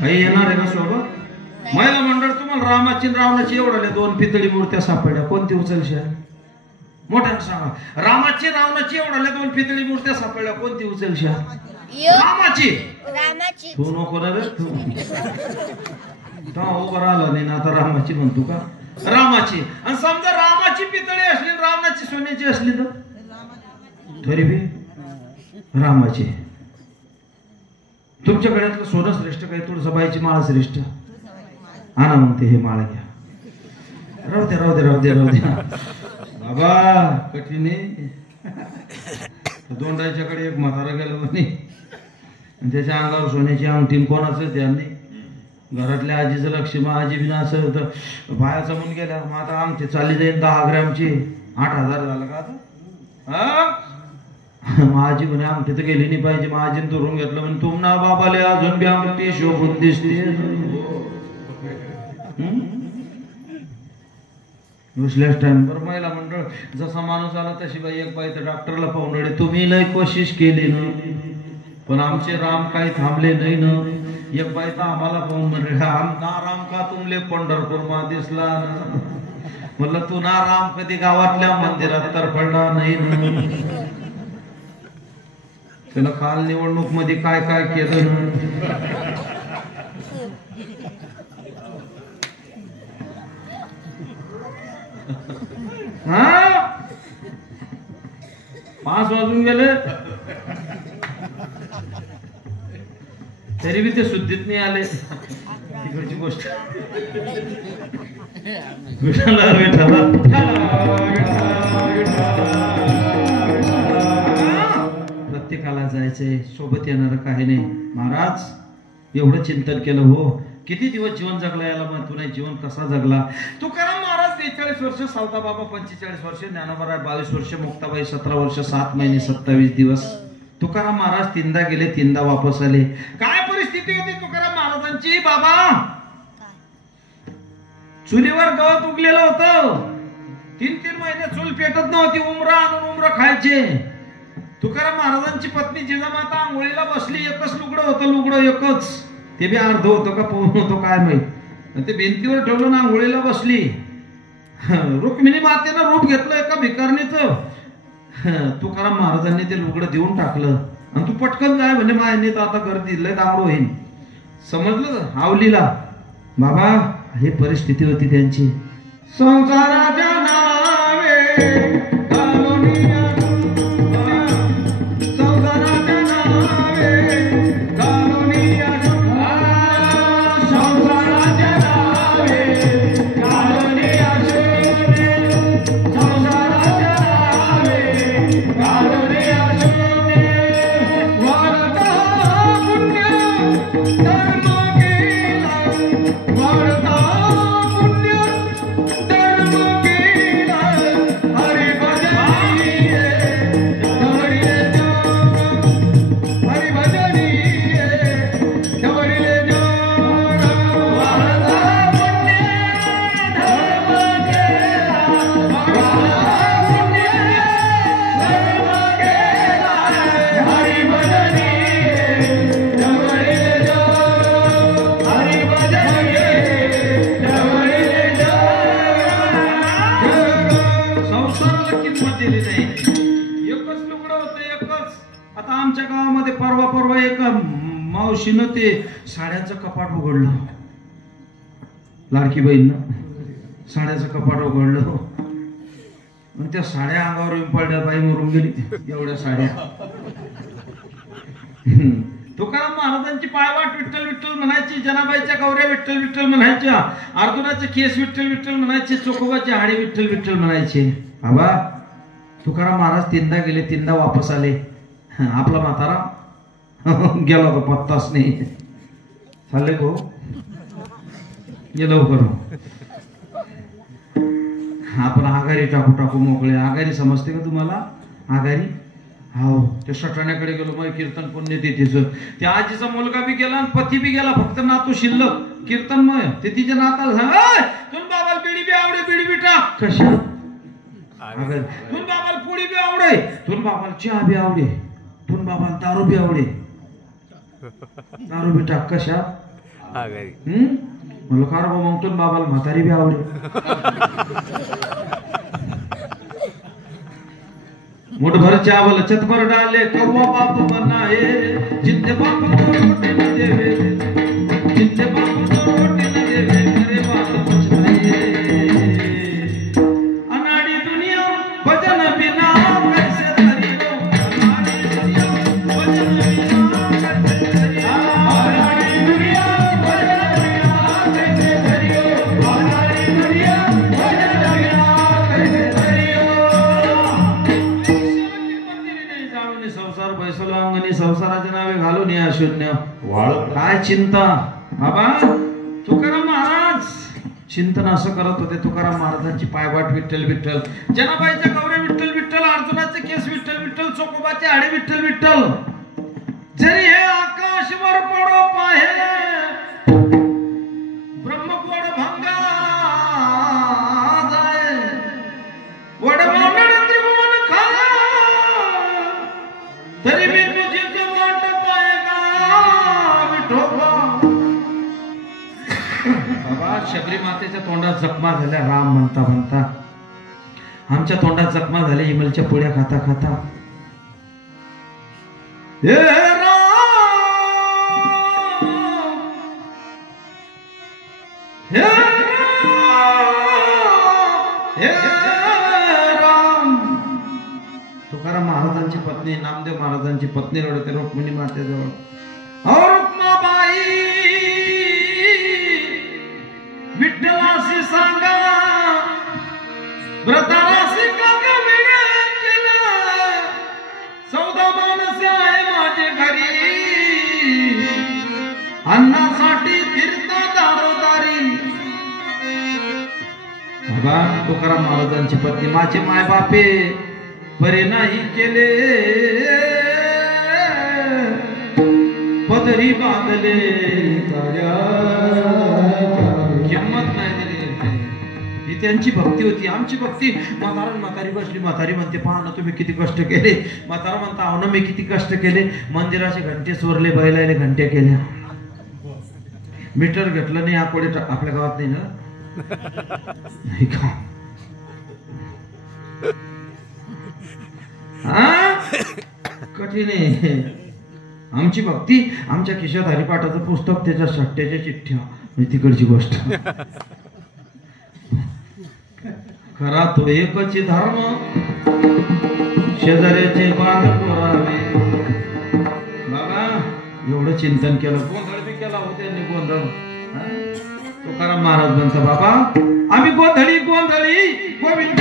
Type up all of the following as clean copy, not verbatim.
काही येणार आहे का सोबत? महिला मंडळ तुम्हाला रामाची रावणाची एवढ्या 2 पितळी मूर्त्या सापडल्या, कोणती उचलशाल? मोठ्यानं सांगा. रामाची रावणाची एवढ्या 2 पितळी मूर्त्या सापडल्या, कोणती उचलशाल? रामाची. तू नको ना रे, तू उभं राहिला नाही ना आता रामाची म्हणतो का? रामाची. आणि समजा रामाची पितळी असली रावणाची सोन्याची असली तर तरी बी रामाची. तुमच्याकडे सोनं श्रेष्ठ काही तुळजाबाईची माळ श्रेष्ठ? आणा म्हणते हे माळ घ्या. राहू द्या राहू द्या राहू द्या राहू द्या बाबा, कठीण आहे. दोंडाच्याकडे एक म्हातारा गेलो म्हणे, त्याच्या अंगावर सोन्याची अंगठी कोणाचं ध्यान नाही. घरातल्या आजीचं लक्ष, मग आजी बिना असं होतं बायाचा म्हणून गेला. मग आता अंगठी चालली जाईल 10 ग्रॅमची, 8,000 झालं का आता? मग आजी म्हणे अंगठी तर गेली नाही पाहिजे. मग आजीने दुरून घेतलं म्हणे तुम ना बाबाले अजून बी अंगठी शोभून दिसते. दुसऱ्याच टाइम बरं महिला मंडळ जसा माणूस आला तशी बाई एक बाई तर डॉक्टरला पाहून रडे, तुम्ही लय कोशिश केली ना पण आमचे राम काही थांबले नाही ना. एक बाई तर आम्हाला पाहून म्हणले ना राम का तुमले पंढरपूर मा दिसला ना. म्हणलं तू ना राम कधी गावातल्या मंदिरात तर पडला नाही ना. त्याला काल निवडणूक मध्ये काय काय केलं ना. 5 वाजून गेले तरी बी ते शुद्धीत नाही आले. तिकडची गोष्ट प्रत्येकाला जायचंय, सोबत येणार काही नाही. महाराज एवढं चिंतन केलं हो, किती दिवस जीवन जगला याला महत्व नाही. जीवन कसा जगला? तुकाराम महाराज 43 वर्ष, सावता बाबा 45 वर्ष, ज्ञानोबा 22 वर्ष, मुक्ताबाई 17 वर्ष 7 महिने 27 दिवस. तुकाराम महाराज 3दा गेले, 3दा वापस आले. काय परिस्थिती होती तुकाराम महाराजांची? बाबा चुलीवर गवत उगलेलं होतं, 3-3 महिने चूल पेटत नव्हती, उमरा आणून उमरा खायचे. तुकाराम महाराजांची पत्नी जिजामाता आंघोळीला बसली, एकच लुगडं होतं, लुगडं एकच, ते बी अर्ध होतं का पूर्ण होतं काय माहित. ते भिंतीवर ठेवलं ना आंघोळीला बसली. रुक्मिणी मातेनं रूप घेतलं एका भिकारणीचं. तुकाराम महाराजांनी ते लुगडं देऊन टाकलं आणि तू पटकन जाय म्हणे मायने तर आता गर्दी लय दांगडो होईल. समजलं आवलीला? बाबा ही परिस्थिती होती त्यांची. संसाराच्या नावे मावशीनं ते साड्यांचं कपाट उघडलं. लाडकी बहीणनं साड्याचं कपाट उघडलं आणि त्या साड्या अंगावर पडल्या. बाई मरून गेली एवढ्या साड्या. तुकाराम महाराजांची पायवाट विठ्ठल विठ्ठल म्हणायची, जनाबाईच्या गौऱ्या विठ्ठल विठ्ठल म्हणायच्या, अर्जुनाचे केस विठ्ठल विठ्ठल म्हणायचे, चोखोबाची हाडे विठ्ठल विठ्ठल म्हणायचे. बाबा तुकाराम महाराज 3दा गेले, 3दा वापस आले. आपला म्हातारा गेला तो पत्ताच नाही. चालले गो ये लवकर, आपण आघारी टाकू टाकू मोकळे. आघारी समजते का तुम्हाला? आघारी हो. त्या सटाण्याकडे गेलो, मग कीर्तन पुण्य तिचं. त्या आजीचा मुलगा बी गेला आणि पती बी गेला, फक्त नातू शिल्लक. कीर्तनमय ते तिच्या नाताला सांग, तुम बाबाला बिडी बी आवडे, बिडी बिटा कशा तुम बाबाला पुडी बी आवडे, तुम बाबाला चहा बी आवडे, तुम बाबाला दारू बी आवडे. दारू बी टाक कशा म्हणलं का रे मग तो बाबाला म्हातारी बी आवडे मुठ भर चावल छत पर डाले कौवा बाप बनाए जितने बाप को रोटी न देवे जितने बाप को रोटी न देवे मेरे बाप पछताए अनाड़ी दुनिया भजन बिना कैसे तरियो अनाड़ी दुनिया भजन बिना कैसे तरियो अनाड़ी दुनिया भजन बिना कैसे तरियो अनाड़ी दुनिया भजन बिना कैसे तरियो संसार बैसलो अंगणी संसाराचे नावे घालून या शून्य वाळ काय चिंता बाबा तुकाराम महाराज चिंतन असं करत होते तुकाराम महाराजांची पायवाट विठ्ठल विठ्ठल जनाबाईच्या गौरे विठ्ठल विठ्ठल अर्जुनाचे केस विठ्ठल विठ्ठल चोकोबाचे आडे विठ्ठल विठ्ठल जरी हे आकाशवर पडो पाहे ब्रह्मकोड भंगा जाय वडवामण त्रिभुवन खाया तरी मी तुझी वाट पाहेगा विठोबा बाबा शबरी मातेच्या तोंडात जखमा झाल्या राम म्हणता म्हणता आमच्या तोंडात जखमा झाल्या हिमलच्या पोळ्या खाता खाता हे राम हे राम तुकाराम महाराजांची पत्नी नामदेव महाराजांची पत्नी रडते रुक्मिणी मातेजवळ और रुक्माबाई विठ्ठलाशी सांगा व्रताराशी कागा विडे केलं 14 माणसे आहे माझे घरी अन्नासाठी फिरता दारोदारी बाबा तुकाराम महाराजांची पत्नी माझे माय बापे बरे नाही केले पदरी बांधले किंमत नाही दिली ही त्यांची भक्ती होती आमची भक्ती म्हातारी बसली म्हातारी म्हणते पहा ना तुम्ही किती कष्ट केले म्हातारा म्हणता अहो ना मी किती कष्ट केले मंदिराचे घंटे चोरले बैलाले घंटे केल्या मीटर घेतलं नाही आकोडे आपल्या गावात नाही ना का कठीण आहे आमची भक्ती आमच्या खिशात हरिपाठाचं पुस्तक त्याच्या सट्ट्याच्या चिठ्ठ्या म्हणजे तिकडची गोष्ट खरा तो एकच धर्म शेजाऱ्याचे बांध पुरावे बाबा एवढं चिंतन केलं गोंधळ बी केला होते गोंधळ तुकाराम महाराज म्हणता बाबा आम्ही गोंधळी गोंधळी गोविंद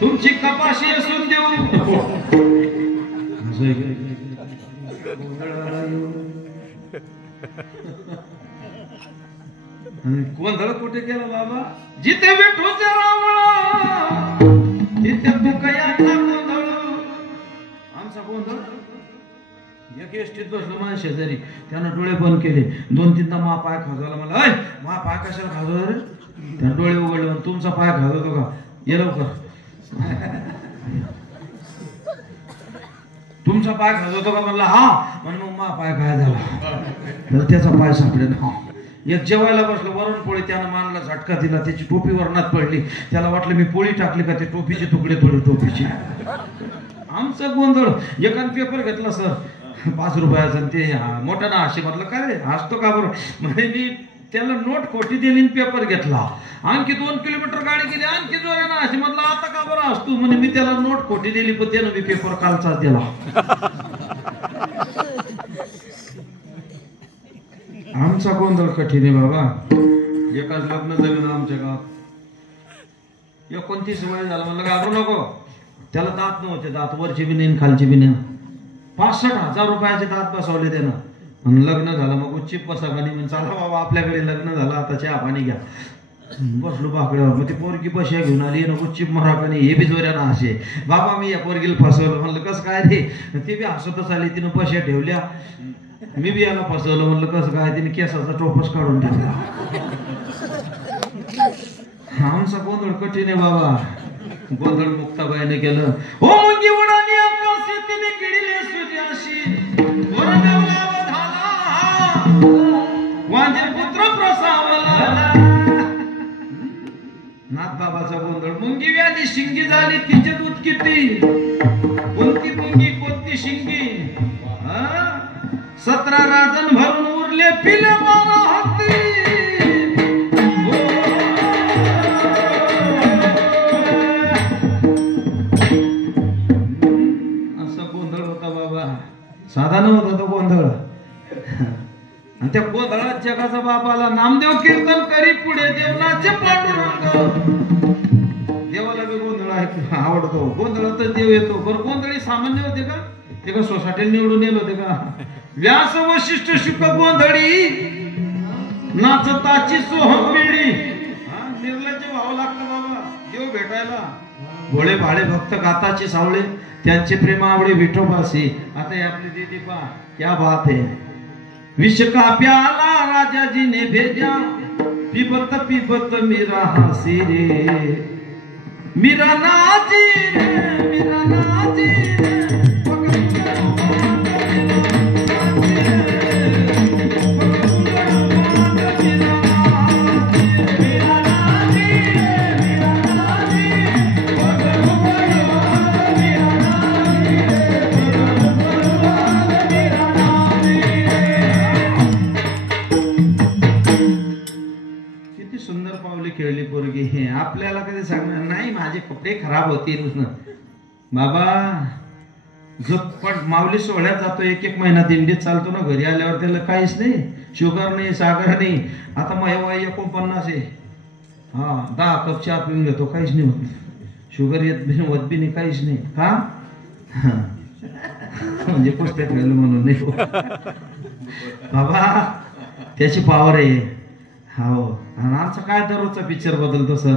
तुमची कपाशी असून देऊ गोंधळ कुठे केला बाबा जिथे विठूचे रावळा तिथे तुकयाचा गोंधळ आमचा गोंधळ एक एसटीत बसलो माझ्या शेजारी त्यानं डोळे बंद केले 2-3दा मा पाय खाजवला मला अय मा पाय कशाला खाजवला रे त्यानं डोळे उघडले तुमचा पाय खाजवतो का ये लवकर तुमचा पाय खाजवतो का म्हणला हा म्हणून मग मा पाय काय झाला तर त्याचा पाय सापडेना एक जेवायला बसलो वरण पोळी त्यानं मानला झटका दिला त्याची टोपी वरणात पडली त्याला वाटलं मी पोळी टाकली का ते टोपीचे तुकडे थोडे टोपीचे आमचा गोंधळ एकान पेपर घेतला सर 5 रुपयाचा ते मोठा ना असे म्हटलं काय रे हसतो का बरं म्हणे मी त्याला नोट खोटी दिली पेपर घेतला आणखी 2 किलोमीटर गाडी गेली आणखी जोरानं असे म्हटलं आता का बरं असतो म्हणे मी त्याला नोट खोटी दिली पण त्यानं मी पेपर कालचाच दिला आमचा गोंधळ कठीण आहे बाबा एकाच लग्न झालं आमच्या गावात 29 वय झालं म्हणलं घाबरू नको त्याला दात नव्हते दात वरचे बी नाही खालचे बी नाही 65,000 रुपयाचे दात बसवले त्यानं आणि लग्न झालं मग उच्चिप पसागानी म्हणजे चला बाबा आपल्याकडे लग्न झालं आता चहा पाणी घ्या. बसलो बाकड्यावर मग ती पोरगी पशा घेऊन आली नको चिप महाराकाने हे बी जोऱ्यानं असे बाबा मी या पोरगीला फसवलं. म्हणलं कसं काय रे ते बी हसतच आली तिनं पशा ठेवल्या मी बी याला फसवलं. म्हणलं कसं काय तिने केसाचा टोपच काढून ठेवला. आमचा गोंधळ कठीण आहे बाबा. गोंधळ मुक्ताबाईने केलं. हो मुंगी उडाली आकाशी तिने किडीले सूर्याशी गोरगावला झाला वांजे पुत्र प्रसावला. नाथ बाबाचा गोंधळ. मुंगी व्याली शिंगी झाली तिचे दूध किती कोणती मुंगी कोणती शिंगी 17 राजन भरून उरले पिले 12 हत्ती. असा गोंधळ होता बाबा. साधा नव्हता तो गोंधळ. आणि त्या गोंधळात जगाचा बाबाला नामदेव कीर्तन करी पुढे देवनाचे पांडुरंग. देवाला बी गोंधळ आवडतो. गोंधळातच देव येतो. बरं गोंधळी सामान्य होते का ते का सोसायटीला निवडून येल होते का. व्यास वशिष्ठ शुक गोंधळी नाचताची सोहम पिढी. निर्लज्ज व्हावं लागतं बाबा देव भेटायला. भोळे भाळे भक्त गाताचे सावळे त्यांचे प्रेम आवडे विठोबासी. आता हे आपली दीदी पा क्या बात है. विष का प्याला राजा जी ने भेजा पिबत पिबत मेरा हंसी रे मेरा नाजी रे मेरा नाजी रे. खेळली पोरगी. हे आपल्याला कधी सांगणार नाही माझे कपडे खराब होतील बाबा. जो पण माऊली सोहळ्यात जातो 1-1 महिना दिंडीत चालतो ना घरी आल्यावर त्याला काहीच नाही शुगर नाही सागर नाही. आता माझ्या वय 49 आहे. 10 कप चहा पिऊन घेतो काहीच नाही होत. शुगर येत बी होत बी नाही काहीच नाही का म्हणजे कुस्त्या खेळलं म्हणून नाही बाबा. त्याची पावर आहे. हो आणि आमचा काय दररोजचा पिक्चर बदलतो सर.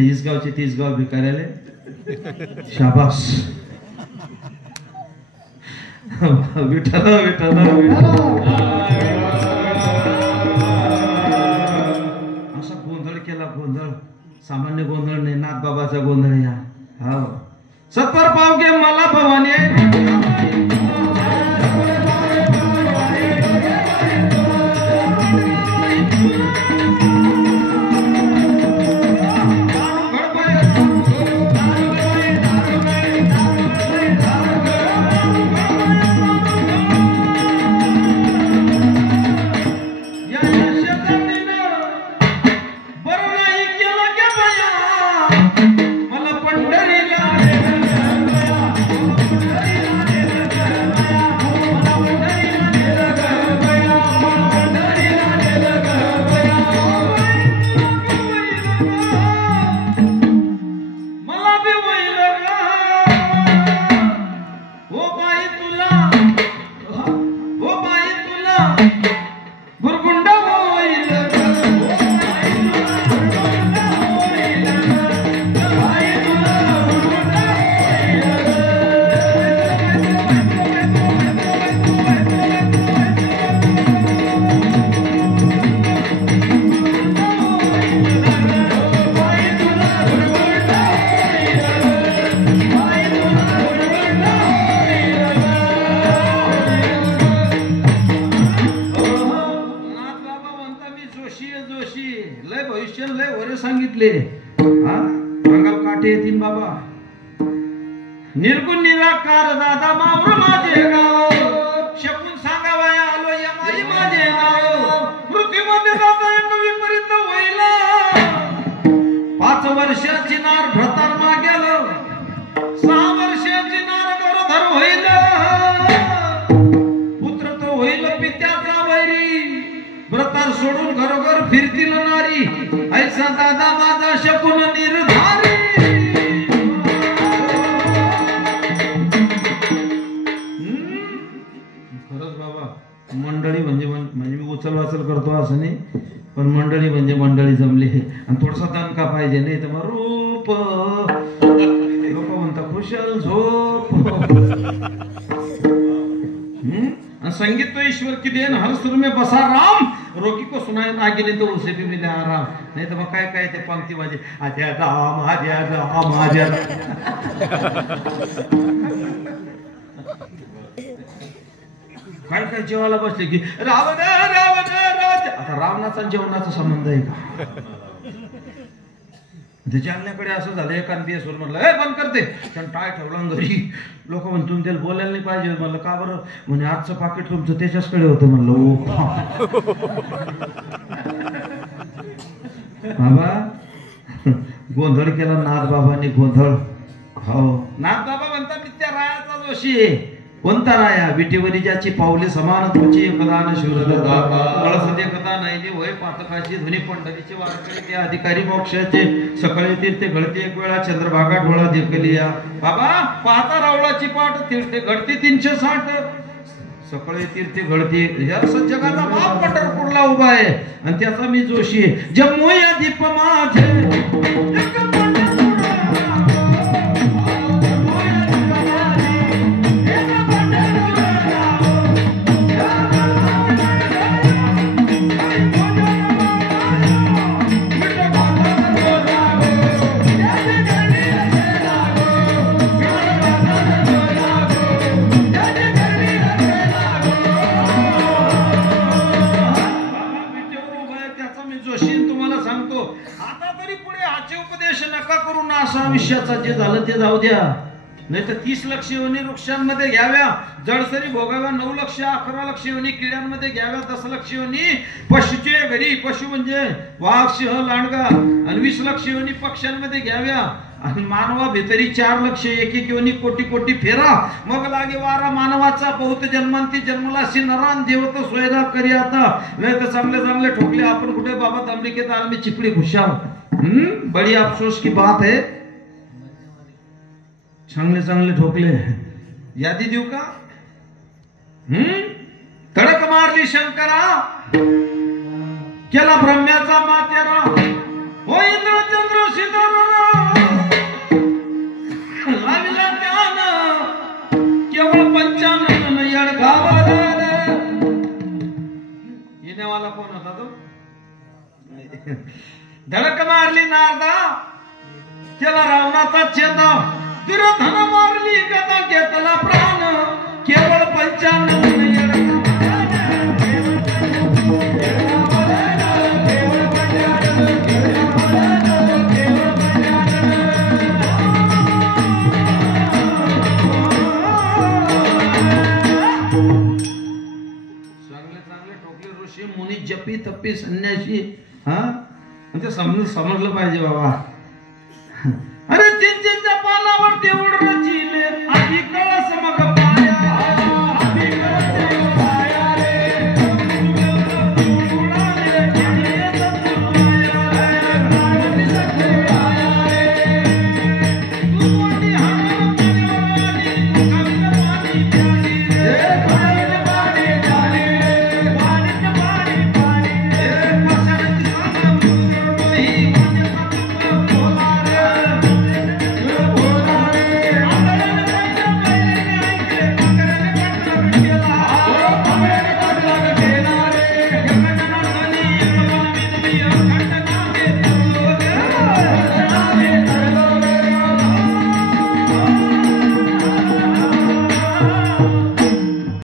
इसगावचे 30 गाव भिकाऱ्याले शाबास. विठ्ठल विठ्ठल असा गोंधळ केला. गोंधळ सामान्य गोंधळ नाही. नाथ बाबाचा गोंधळ या. हो सत्वर पाव घे मला भवानी. निर्गुण निराकार दादा मावर माझे गाव शकून सांगावया आलो या माई माझे नाव. पृथ्वीमध्ये दादा एक विपरीत होईल. 5 वर्षाची नार भ्रतार मागेल 6 वर्षाची नार गरोदर होईल. पुत्र तो होईल पित्याचा वैरी व्रतार सोडून घरोघर फिरतील नारी. ऐसा दादा माझा शकून निर्धारी. मंडळी म्हणजे मी उचल वाचल करतो असं नाही, पण मंडळी म्हणजे मंडळी जमली आणि थोडासा दणका पाहिजे, नाही तर मग रूप लोक म्हणतात खुशाल झोप. संगीत तो ईश्वर की देन, हर सुर में बसा राम, रोकी को सुनाए ना गेले तो उसे भी मिले आराम. नाही तर मग काय काय ते पंक्ती माझे आज्या राम आज्या राम आज्या. काय काय जेवायला बसले की रावण रावण राज. आता रावणाचा जेवणाचा संबंध आहे का? जालन्याकडे असं झालं, एकान बेसवर म्हणलं हे बंद करते, त्यानं टाय ठेवला घरी. लोक म्हणून तुम्ही त्याला बोलायला नाही पाहिजे. म्हणलं का बरं? म्हणे आजचं पाकिट तुमचं त्याच्याचकडे होतं. म्हणलं ओ बाबा, गोंधळ केला नाथ बाबांनी, गोंधळ. हो, नाथ बाबा म्हणतात मी त्या रायाचा जोशी आहे. कोणता राया? विटेवरी ज्याची पावले समान तुझी एकदान शिवरदा कळसदे कथा नाही वय पातकाची ध्वनी पंढरीचे वारकरी ते अधिकारी मोक्षाचे सकाळी तीर्थे घडते एक वेळा चंद्रभागा डोळा देखलिया. बाबा पाहता रावळाची पाठ तीर्थे घडते 360. सकाळी तीर्थे घडते. असं जगाचा बाप पंढरपूरला उभा आहे आणि त्याचा मी जोशी आहे. जम्मू या दीप माझे आयुष्याचा जे झालं ते जाऊ द्या. नाही तर 30 लक्ष योनी वृक्षांमध्ये घ्याव्या, जडसरी भोगाव्या 9 लक्ष 11 लक्ष योनी किड्यांमध्ये घ्याव्या, 10 लक्ष योनी पशुचे घरी, पशु म्हणजे वाघ सिंह लांडगा, आणि 20 लक्ष योनी पक्ष्यांमध्ये घ्याव्या, आणि मानवा भितरी 4 लक्ष 1 योनी कोटी कोटी फेरा, मग लागे वारा मानवाचा. बहुत जन्मांती जन्मलाशी नरान देवत सोयरा करी आता. नाही तर चांगले चांगले ठोकले आपण कुठे बाबा तांबलिकेत आलमी चिपडी खुशाल. बड़ी अफसोस की बात है. चांगले चांगले ठोकले. यादी देऊ का? तडक मारली शंकरा, केला ब्रह्म्याचा मातेरा, हो इंद्र चंद्र सितारा, लाविला त्यानं केवळ 95 येडगावाला. येण्यावाला कोण होता तो? धडक मारली नारदा, केला रावणाचा छेदा, दुर्योधन मारली गदा, घेतला प्राण, केवळ 95 चांगले ठोकले ऋषी मुनी जपी तप्पी संन्यासी. हा म्हणजे समजलं पाहिजे बाबा. अरे चिंचेच्या पानावर देऊळ रची